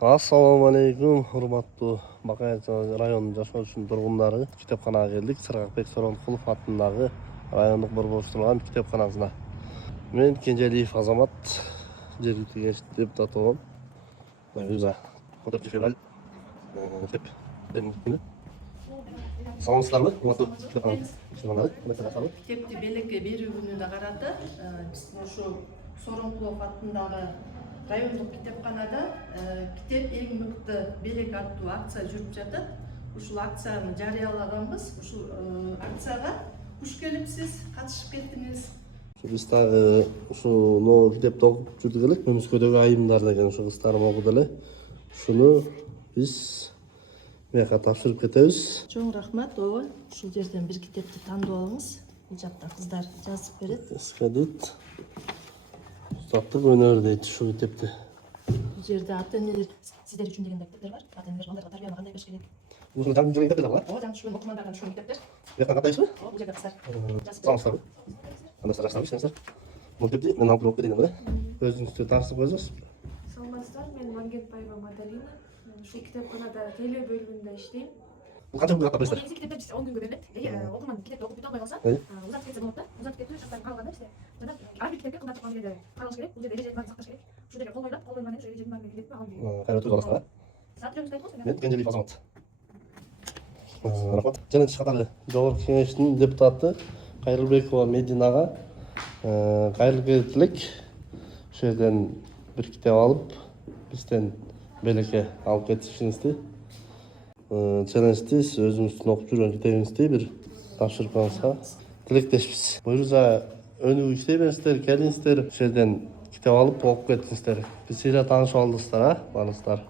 Assalamu alaikum, hurmatly Baqayat rayonunun жашоочу тургундары. Китепканага келдик. Сыргакбек Соронкулов атындагы райондук борборуштурулган китепканасына. Мен Кенжелиев Азамат, жергиликтүү кеңеш депутатымын. Өзү 4 февраль деп саламатсыздарбы? Китепти белекке берүү күнүнө карата биз ошо Соронкулов атындагы райондук китепканада китеп эң мыкты белек аттуу акция жүрүп жатат. Ушул акцияны жарыялаганбыз. Ушул акцияга куш келипсиз, катышып кеттиңиз. Биз дагы ушул китепти окуп жүрдүк элек. Мөмүскөдөгү айымдар деген ушу кыздарым окуду эле. Ушуну биз мияка тапшырып кетебиз. Чоң рахмат. Ооба, ушул жерден бир китепти тандап алыңыз. Бул жакта кыздар жазып берет. Эскедит. Устаттык өнөр дейт ушул китепти. Бул жерде ата-энелер сиздер үчүн деген китептер бар. Ата-энелер балдарга тарбияны кандай бериш керек? Ушул жаңы жүргөн китептер бар. Ооба, жаңы түшкөн окумандардан түшкөн китептер. Бияка катайсызбы? Ооба, бул жерде кыздар жазып берет. Саламатсыздарбы? Кандай сарашсаңыз, сеңиздер. Бул китепти мен алып келип окуп кетейин да. Өзүңүздү таанышып койсоңуз. Саламатсыздар, мен Мангенбаева Мадалина. Ушул китепканада теле бөлүмүндө иштейм. Бул канча күнгө каттап Негизи китептер бизге 10 күнгө берилет. Окуман китепти окуп бүт албай калса, узатып кетсе болот да. Узатып кетүү шарттарын каралганда бизде жана ар бир китепке кымбат турган жерде каралыш керек. Бул жерде эрежелерди баарын сакташ керек. Ушул жерге кол койгондон кийин ошо эрежелердин баарын китепти алып келет. Кайра өтүп аласыздар. Саат жөнүндө айтыңыз. Мен Кенжелиев Азамат. Рахмат. Жана катары жогорку кеңештин депутаты Кайрылбекова Мединага кайрылып келип элек. Ошол жерден бир китеп алып, бизден белекке алып кетишиңизди, челленджди өзүңүздүн окуп жүргөн китебиңизди бир тапшырып алганыңызга тилектешпиз. Буюрса өнүгүү иштей бериңиздер, келиңиздер, ошол жерден китеп алып окуп кетиңиздер. Биз сыйра таанышып алдыңыздар, баарыңыздар.